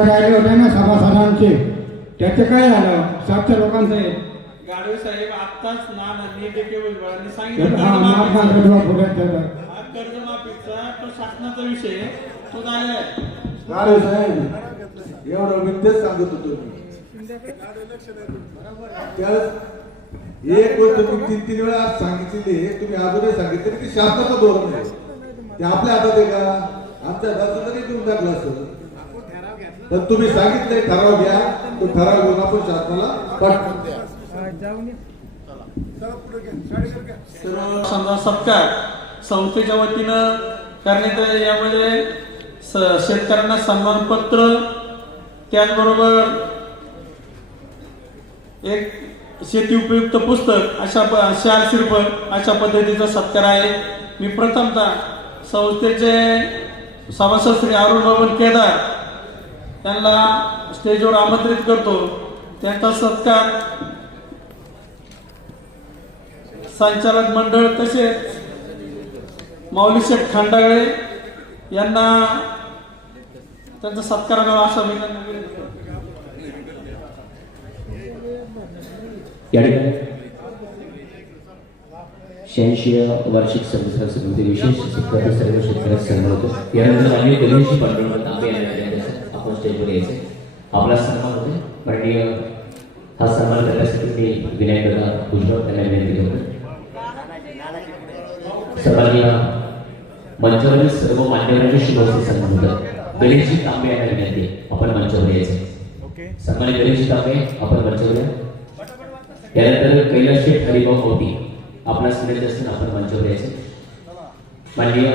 पुढे राहिले होते ना सभासदांचे. त्याचे काय झालं? सातशे लोकांचं. गाडवे साहेब आत्ताच ना सांगितलं. हा कर्जमाफीचा. तो शासनाचा विषय आहे. तो झालेला आहे गाडे साहेब एवढं मी तेच सांगत होतो. मी त्यावेळेस एक गोष्ट मी तीन तीन वेळा आज सांगितलेली आहे. तुम्ही अजूनही सांगितले की शासनाचं धोरण आहे. ते आपल्या हातात आहे का? आमच्या हातात तरी देऊन टाकलं असतं तर तुम्ही सांगितले ठराव घ्या. तो ठराव घेऊन आपण शासनाला पाठवून द्या. तर समजा सत्कार. संस्थेच्या वतीनं करण्यात आले. यामध्ये स- शेतकऱ्यांना सन्मानपत्र त्याचबरोबर एक शेती उपयुक्त पुस्तक अशा प शाल शिल्प अशा पद्धतीचा सत्कार आहे. मी प्रथमतः संस्थेचे सभासद श्री अरुण बाबन केदार त्यांना स्टेजवर आमंत्रित करतो. त्यांचा सत्कार संचालक मंडळ तसेच माऊली शेठ खांडागळे यांना त्यांचा सत्कार करावा असा विनंती या ठिकाणी शहाऐंशी वार्षिक संघ समिती विशेष सत्कार सर्व शेतकऱ्यांना सन्मान होतो. यानंतर आम्ही दोघींशी पाठवून तांबे स्टेजवर यायचे आपला सन्मान होते माननीय हा सन्मान करण्यासाठी मी विनायक दादा भुजबळ त्यांना विनंती करतो. सर्वांनी मंचावरील सर्व मान्यवरांनी शुभस्ते सन्मान होतं गणेशजी तांबे यांना विनंती. आपण मंचावर यायचे. सन्मानित गणेशजी तांबे आपण मंचावर या. त्यानंतर कैलास शेठ हरिभाऊ मोदी आपला सुरेश असतील आपण मंचावर यायचे. माननीय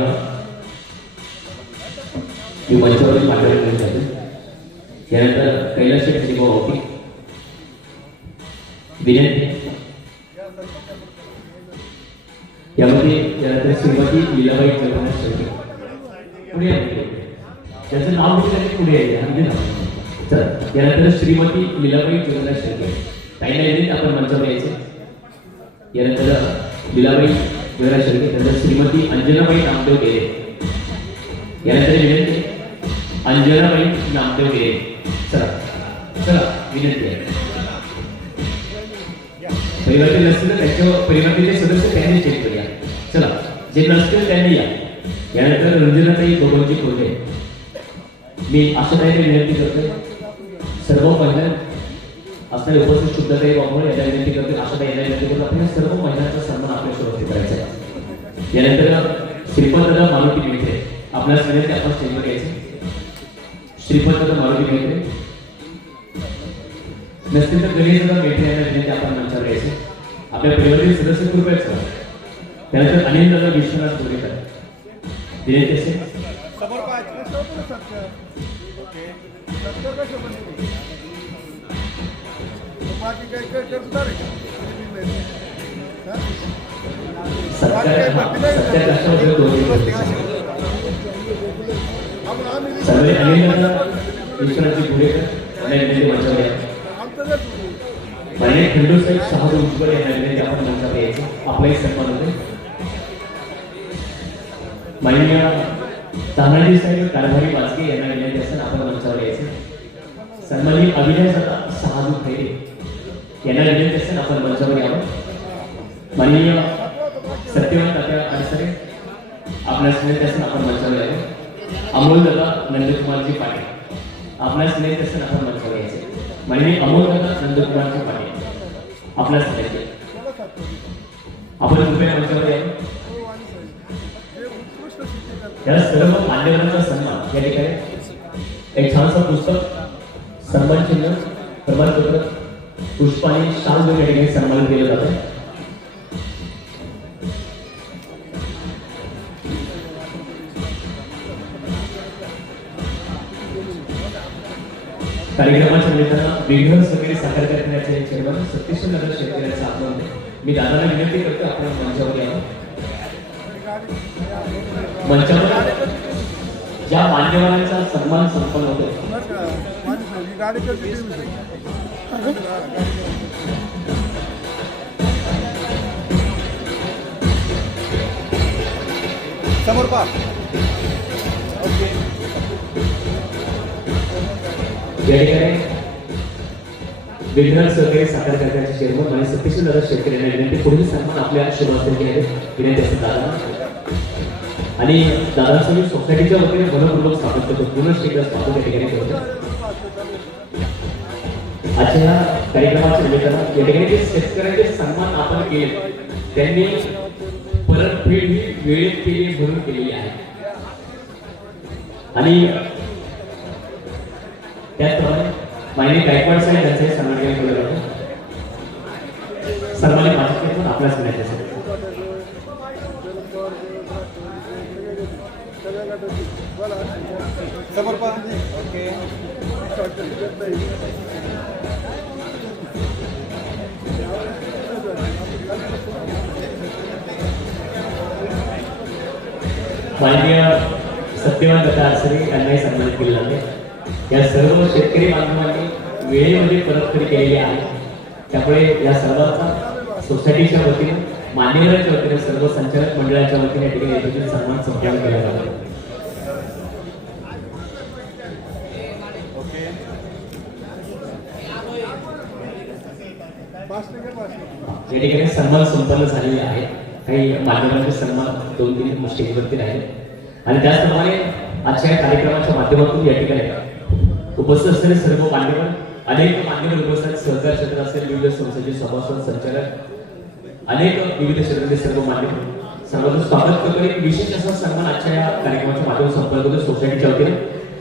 मी मंचावरील करून जाते. त्यानंतर कैलास शेठ हरिभाऊ विनंती यामध्ये त्यानंतर श्रीमती लीलाबाई जगन्नाथ शेळके पुढे त्याचं नाव घेतलं पुढे आहे. म्हणजे त्यानंतर श्रीमती लीलाबाई जगन्नाथ शेळके काही नाही आपण मंचावर यायचे. यानंतर लीलाबाई जगन्नाथ शेळके त्यानंतर श्रीमती अंजनाबाई नामदेव गेले. यानंतर विनंती अंजनाबाई नामदेव गेले. चला चला विनंती आहे. परिवारातील नसतील तर त्यांच्या परिवारातील सदस्य त्यांनी चेक करूया. चला जे नसतील त्यांनी या. यानंतर रंजनाताई बबनजी कोल्हे मी असं काहीतरी विनंती करतोय. सर्व महिला असणारे उपस्थित शुद्धताई बाबूळ याला विनंती करतोय. काही याला विनंती करतो आपण सर्व महिलांचा सन्मान आपल्या सुरक्षित करायचा आहे. यानंतर श्रीपददा मारुती मिळते. आपल्याला सगळ्यांनी आपण स्टेजवर यायचं श्रीपददा मारुती मिळते नसतील तर गणेशदा मेठे यांना विनंती आपण मंचावर यायचे आपल्या परिवारातील सदस्य कृपया करा त्यानंतर अनिल दादा विश्वनाथ बोरेकर विनंती असेल सत्कार सत्कार सगळे दोन्ही ईश्वराची पुढे दादा विश्वनाथजी मान्य खंडू साहेब सहा दोन उज्ज्वल यांना आपण मंचावर यायचे आपलाही सन्मान होते माननीय तानाजी साहेब कारभारी वाजगे यांना विनंती असेल आपण मंचावर यायचे सन्माननीय अभिनय दादा खैरे यांना विनंती असेल आपण मंचावर यावं माननीय सत्यवान तात्या अडसरे आपल्या विनंती असेल आपण मंचावर यावं अमोल दादा नंदकुमारजी पाटील. आपला विनंती असेल आपण मंचावर यायचे म्हणजे अमोल दादा नंदकुमारजी पाटील. आपला विनंती आपण कृपया मंचावर या सर्व मान्यवरांचा सन्मान या ठिकाणी. एक छानसं पुस्तक सन्मान चिन्ह प्रमाणपत्र पुष्पाने शाल देऊन या ठिकाणी सन्मानित केलं जातं. कार्यक्रमाच्या निमित्तानं विघ्न सगळे साकार करण्याचे चेअरमन सतीश नगर शेतकऱ्यांचं आगमन. मी दादाला विनंती करतो आपण मंचावर यावं मंचावर ज्या मान्यवरांचा सन्मान संपन्न होतो समोर पा या ठिकाणी विघ्नर सहकारी साखर कारखान्याचे चेअरमन आणि सतीश दादा शेतकरी यांना विनंती पुढील सन्मान आपल्या शुभासाठी आहे. विनंती असेल दादा. आणि दादांचं मी सोसायटीच्या वतीने मनपूर्वक स्वागत करतो. पूर्ण एकदा स्वागत या ठिकाणी करतो. आजच्या या कार्यक्रमाच्या निमित्तानं या ठिकाणी जे शेतकऱ्यांचे सन्मान आपण केले त्यांनी परतफेड ही वेळेत केली म्हणून केलेली आहे. आणि त्याचप्रमाणे मायने गायकवाड साहेब यांचाही सन्मान केला गेला जातो सर्वांनी माझ्या पण आपल्याच करण्याचे माननीय सत्यवान दत्ता आसरे यांनाही सन्मानित केले जाते. या सर्व शेतकरी बांधवांनी वेळेमध्ये परतफेड केलेली आहे. त्यामुळे या सर्वांचा सोसायटीच्या वतीने मान्यवरांच्या वतीने सर्व संचालक मंडळाच्या वतीने या ठिकाणी सन्मान संपन्न केला जातो. या ठिकाणी सन्मान संपन्न झालेले आहेत काही माध्यमांचे सन्मान दोन तीन स्टेजवरती राहिले. आणि त्याचप्रमाणे आजच्या कार्यक्रमाच्या माध्यमातून या ठिकाणी उपस्थित असलेले सर्व मान्यवर अनेक मान्यवर उपस्थित सहकार क्षेत्र असलेले विविध संस्थेचे सभासद संचालक अनेक विविध क्षेत्रातले सर्व मान्यवर सर्वांचं स्वागत करतो. एक विशेष असा सन्मान आजच्या या कार्यक्रमाच्या माध्यम संपर्क होतो सोसायटीच्या वतीने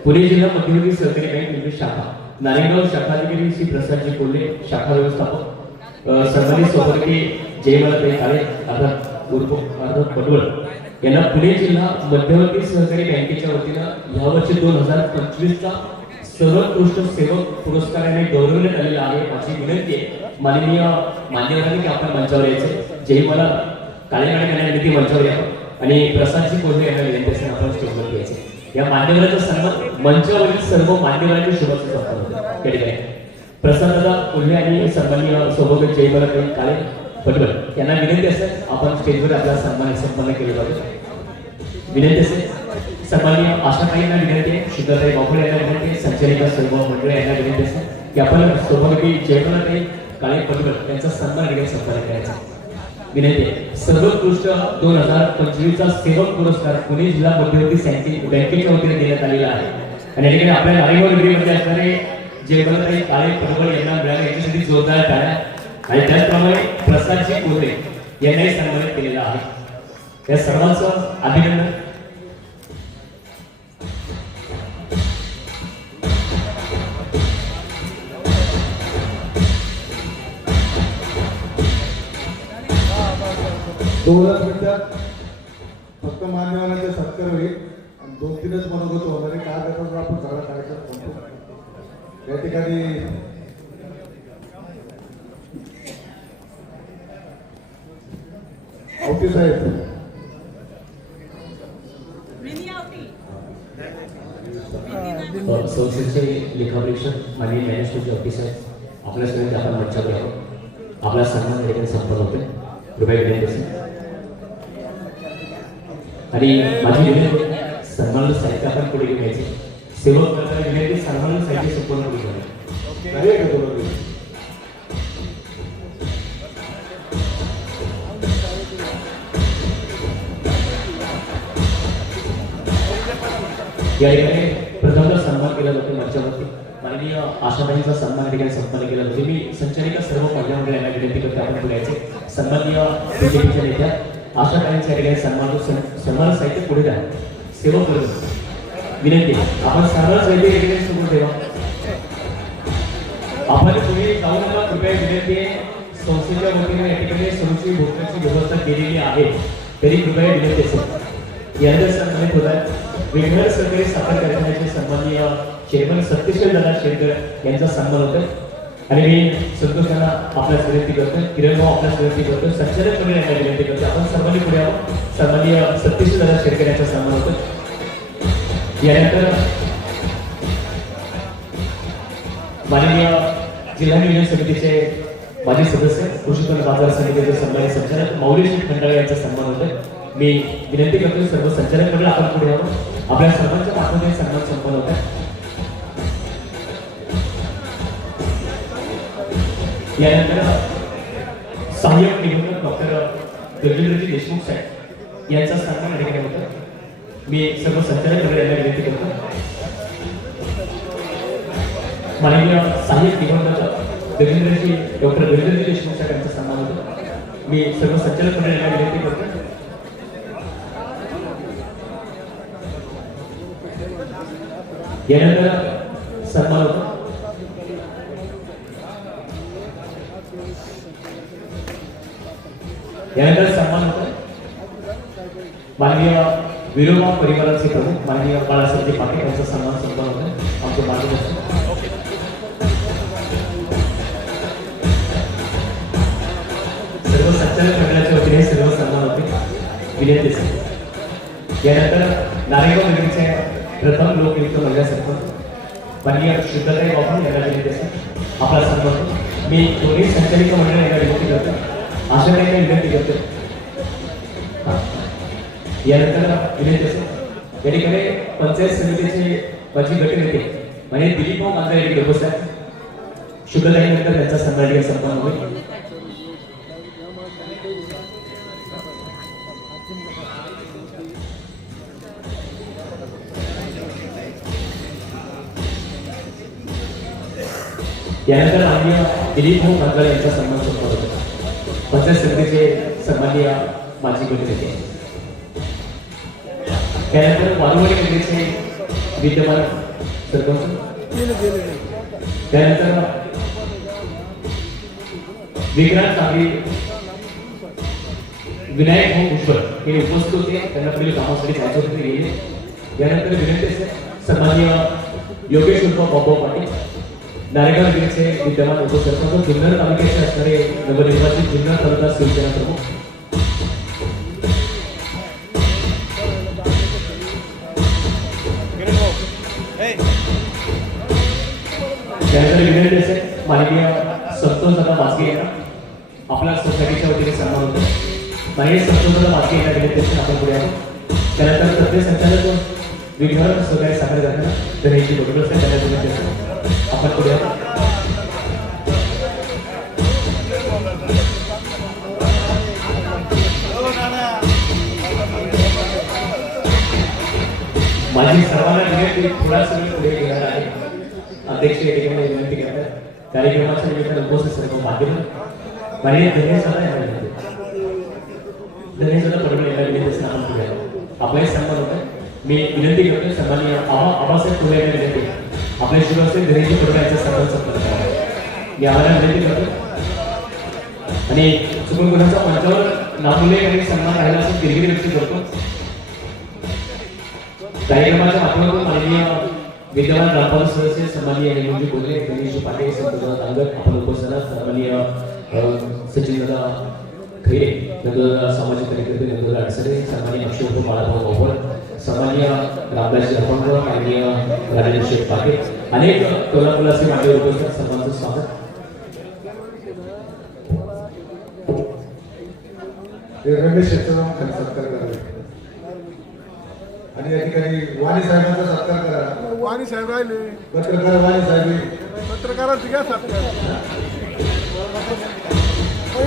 पुणे जिल्हा मध्यवर्ती सहकारी बँक विविध शाखा नारायणगाव शाखाधिकारी श्री प्रसादजी कोल्हे शाखा व्यवस्थापक अ, सन्मानित सोबती जयमलाताई काळे अर्थात उर्फ अर्थात पटवळ. यांना पुणे जिल्हा मध्यवर्ती सहकारी बँकेच्या वतीनं यावर्षी दोन हजार पंचवीसचा सर्वोत्कृष्ट सेवक पुरस्काराने गौरवण्यात आलेला आहे माझी विनंती आहे. माननीय मान्यवरांनी की आपण मंचावर यायचे. जे मला काळे मॅडम यांना मंचावर या. आणि प्रसादजी कोल्हे यांना विनंती असेल आपण स्टेजवर घ्यायचे या मान्यवरांचा सन्मान मंचावरील सर्व मान्यवरांची शुभेच्छा संपन्न या ठिकाणी. प्रसाददादा कोल्हे आणि सन्माननीय सौभाग्य जयमला काळे पटवल यांना विनंती असेल आपण स्टेजवर आपला सन्मान संपन्न केला जातो. विनंती असेल सन्माननीय आशाताईंना विनंती आहे शुद्धताई बापुळे यांना विनंती आहे संचालिका सर्व मंडळे यांना विनंती असते की आपण सौभाग्य जयमलाताई काळे पटकर यांचा सन्मान घेऊन सत्कार करायचा विनंती आहे. सर्वोत्कृष्ट दोन हजार पंचवीसचा सेवक पुरस्कार पुणे जिल्हा मध्यवर्ती सँकिंग बँकेच्या वतीने देण्यात आलेला आहे. आणि या ठिकाणी आपल्या नारेगाव नगरीमध्ये असणारे जयवंतराई काळे पडवळ यांना मिळाले याच्यासाठी जोरदार टाळ्या आणि त्याचप्रमाणे प्रसादजी कोल्हे यांनाही सन्मानित केलेला आहे. या सर्वांचं अभिनंदन. दोनच मिनिटात फक्त मान्यवरांचे सत्कार होईल. आणि दोन तीनच मनोगत होणार आहे काय करतात आपण सगळा कार्यक्रम संपतो या ठिकाणी आवटी साहेब. संस्थेचे लेखापरीक्षक आणि मॅनेजमेंटचे ऑफिसर आपल्या सगळ्यांचे आपण मंचावर यावं आपला सन्मान या ठिकाणी संपन्न होतोय. कृपया विनंती. आणि माझी सन्मान साहित्य आपण पुढे घेऊन यायची सेवा करताना विनंती सन्मान साहित्य संपूर्ण पुढे घेऊन या ठिकाणी प्रथमचा सन्मान केला जातो मंचावरती माननीय आशाबाईंचा सन्मान या ठिकाणी संपन्न केला जातो. मी संचालिका सर्व महिला मंडळांना विनंती करते आपण बोलायचे सन्माननीय बीजेपीच्या नेत्या आशाताईंच्या या ठिकाणी सन्मान सन्- सन्मान साहित्य पुढे द्या सेवा वर्ग विनंती. आपण सरळ साहित्य या ठिकाणी समोर ठेवा. आपण तुम्ही जाऊ नका कृपया विनंती आहे. संस्थेच्या वतीने या ठिकाणी समुची भोजनाची व्यवस्था केलेली आहे. तरी कृपया विनंती असेल यानंतर सन्मानित होत आहे विघ्नर सहकारी साखर कारखान्याचे सन्माननीय चेअरमन सत्यशील दादा शेरकर यांचा सन्मान होतोय. आणि मी संतोषांना आपल्यास विनंती करतोय किरण भाऊ आपल्यास विनंती करतोय संचालक मंडळ यांना विनंती करतोय आपण सर्वांनी पुढे आहोत. सन्माननीय सत्यशील दादा शेरकर यांचा सन्मान होतो यानंतर माननीय जिल्हा नियोजन समितीचे माजी सदस्य कृषी उत्पन्न बाजार समितीचे सन्मानित संचालक मौलेश खंडाळे यांचा सन्मान होतोय मी विनंती करतो सर्व संचालक मंडळ आपण पुढे आहोत. आपल्या सर्वांच्या माध्यमातून सन्मान संपन्न होत आहे. यानंतर सहाय्यक निबंधक डॉक्टर गजेंद्रजी देशमुख साहेब यांचा सन्मान या ठिकाणी होता. मी सर्व संचालक यांना विनंती करतो. माननीय सहाय्यक निबंधक गजेंद्रजी डॉक्टर गजेंद्रजी देशमुख साहेब यांचा सन्मान होता. मी सर्व संचालक यांना विनंती करतो. यानंतर विरोबा परिवाराचे प्रमुख माननीय बाळासाहेब पाटील यांचा सन्मान सन्मान होतो आमचे मार्गदर्शन सर्व संचालक मंडळाच्या वतीने सर्व सन्मान होते विनंती यानंतर नारायण नगरीचे प्रथम लोकयुक्त महिला सरपंच माननीय शुद्धताई बाबू यांना विनंती असेल आपला सन्मान मी दोन्ही संचालिका मंडळ यांना विनंती करतो. आशा यांना विनंती करतो. यानंतर विनंती असेल या ठिकाणी पंचायत समितीचे माझी गटनेते म्हणजे दिलीप भाऊ मांजरे या ठिकाणी उपस्थित आहेत. शुद्धताईनंतर त्यांचा सन्मान सन्मान होईल. यानंतर माननीय दिलीप भाऊ मंगळ यांचा सन्मान सोपवत होता पंचायत समितीचे सन्माननीय माजी गटनेते त्यानंतर वारुवाडी नगरीचे विद्यमान सरपंच. त्यानंतर विक्रांत सांगली विनायक भाऊ भुजबळ हे उपस्थित होते. त्यांना पहिले कामासाठी जायचं होतं गेले. त्यानंतर विनंती सन्मान्य योगेश उर्फ बाबा पाटील. नारेगाव जिल्ह्याचे विद्यमान उपसरपंच. जुन्नर तालुक्याचे असणारे नवनिर्वाचित जुन्नर तालुका शिवसेना प्रमुख. त्यानंतर विनंती असेल माननीय संतोष दादा वासगे यांना आपल्या सोसायटीच्या वतीने सन्मान होतो. माननीय संतोष दादा वासगे यांना विनंती असेल आपण पुढे आहोत त्यानंतर प्रत्येक संचालक विघर सहकारी साखर करताना तर बरोबर असेल त्यांना विनंती असेल आपण पुढे आहोत माझी सर्वांना विनंती थोडासा वेळ पुढे घेणार आहे. अध्यक्ष या ठिकाणी विनंती करतात. त्या निमित्तानं उपस्थित सर्व माध्यम माननीय धनेश दादा यांना विनंती धनेश विनंती आपलाही सन्मान होता मी विनंती करतो सन्माननीय आबा आबासाहेब पुढे यांना विनंती आपल्या शिव धनेश पडवळ यांचा सन्मान मी आम्हाला विनंती करतो. आणि चुकून गुन्ह्याचा मंचावर नामुले आणि सन्मान राहिला असं दिलगिरी व्यक्त करतो. कार्यक्रमाच्या माननीय विद्यमान ग्रामपंचायत सदस्य सन्माननीय हेमंतजी बोलले गणेश पाटील संतोष तांगट आपण उपस्थित सन्माननीय सचिन दादा खैरे नंदुरबार सामाजिक कार्यकर्ते नंदुरबार अडसरे सन्माननीय अक्षय बाळाभाऊ गोपर सन्माननीय रामदासजी अपंग माननीय राजेंद्र शेख पाटील अनेक तरुण माझे उपस्थित सर्वांचं स्वागत. रमेश शेट्टराव सत्कार करावे आणि या ठिकाणी वाणी साहेबांचा सत्कार करा. वाणी साहेब राहिले. पत्रकार वाणी साहेब. पत्रकारांची घ्या सत्कार. हो.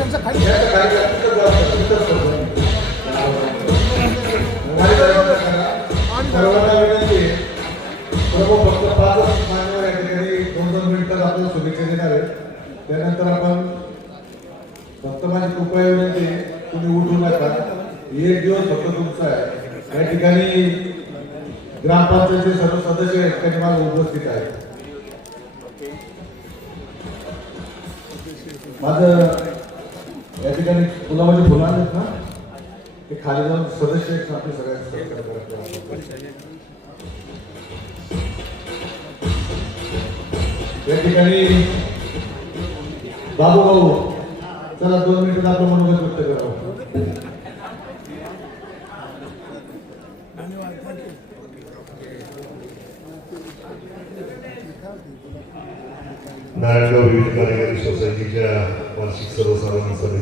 सर्वांना विनंती आहे. प्रमुख फक्त पाचच मान्यवर या ठिकाणी दोन दोन मिनिटात आपल्याला शुभेच्छा देणार आहे त्यानंतर आपण फक्त माझी कृपया विनंती तुम्ही उठू नका. एक दिवस फक्त तुमचा आहे. या ठिकाणी ग्रामपंचायतचे सर्व सदस्य या ठिकाणी मला उपस्थित आहेत. माझं या ठिकाणी गुलाबाची फुलं आहेत ना? ते खाली जाऊन सदस्य आहेत आपले सगळ्यांचे या ठिकाणी बाबू भाऊ चला दोन मिनिटात आपण मनोगत व्यक्त करावं. नारायणगाव विविध कार्यकारी सोसायटीच्या वार्षिक सर्वसाधारण सभेनिमित्त